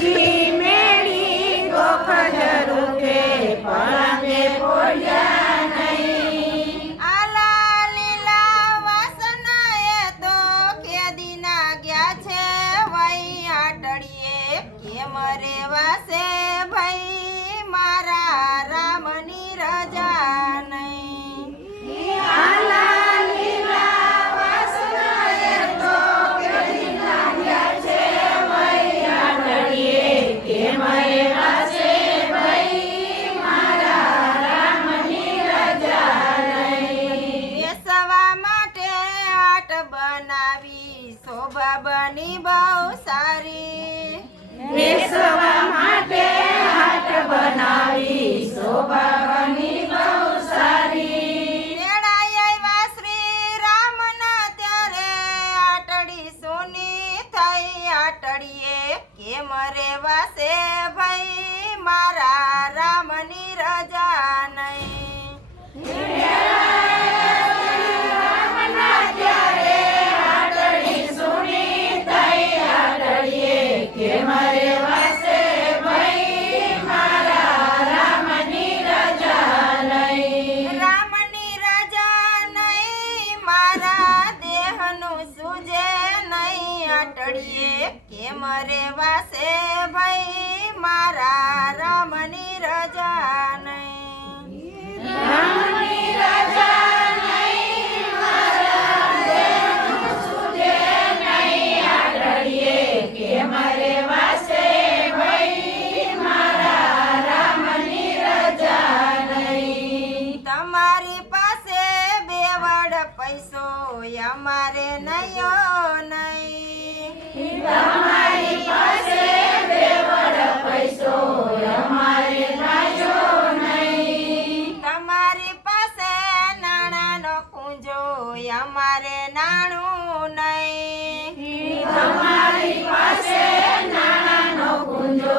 બીજી મેળી આલા લીલા વાસનાએ તો કેદીના ગયા છે વઈ આટડીએ કેમ રેવાશે કેમ રેવાશે મારા રામની રજા નહીં રામની રજા ભઈ મારા રામની રજા નહીં. તમારી પાસે બેવડ પૈસો અમારે નહીં અમારે નાણું નહીં. તમારી પાસે નાણાંનો કુંજો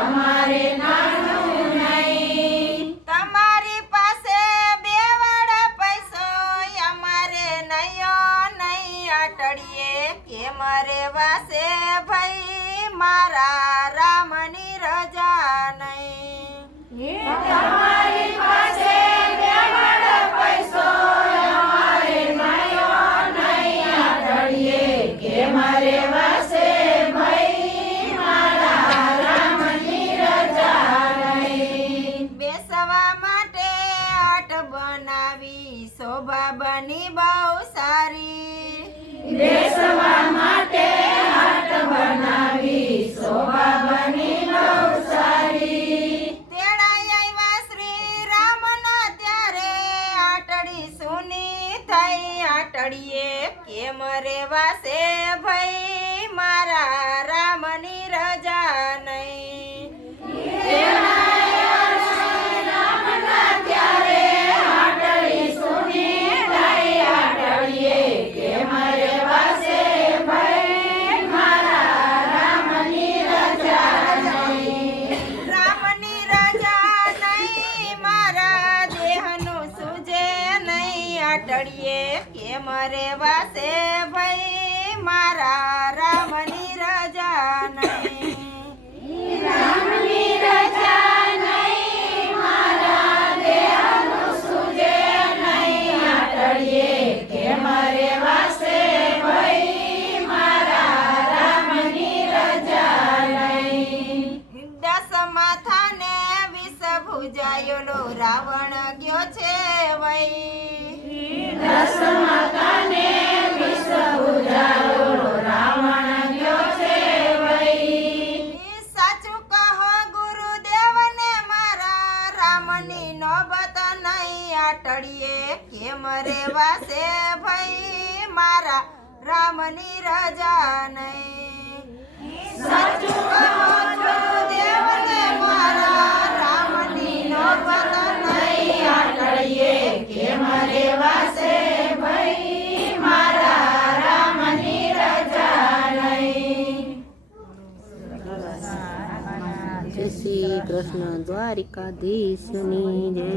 અમારે નાનું નહીં. તમારી પાસે બેવડ પૈસો અમારે નયો નહીં. આટડીએ કેમ રેવાશે ભાઈ મારા? બનાવી શોભા બની બહુ સારી. બેસવા માટે હાટ બનાવી શોભા કેમ રેવાશે ભાઈ મારા રામની રેવાશે હાટડીએ કે મારે વાસે ભાઈ? મારા રામની રજા નહીં. દસ રાવણ ગયો છે વઈ ઉજાયો રાવણ ગયો છે સાચું કહો ગુરુદેવને મારા રામની નોબત નહીં આટડીએ કેમ રેવાશે ભાઈ મારા રામની રજા નહીં? સાચું કૃષ્ણ દ્વારિકાધીશની જય.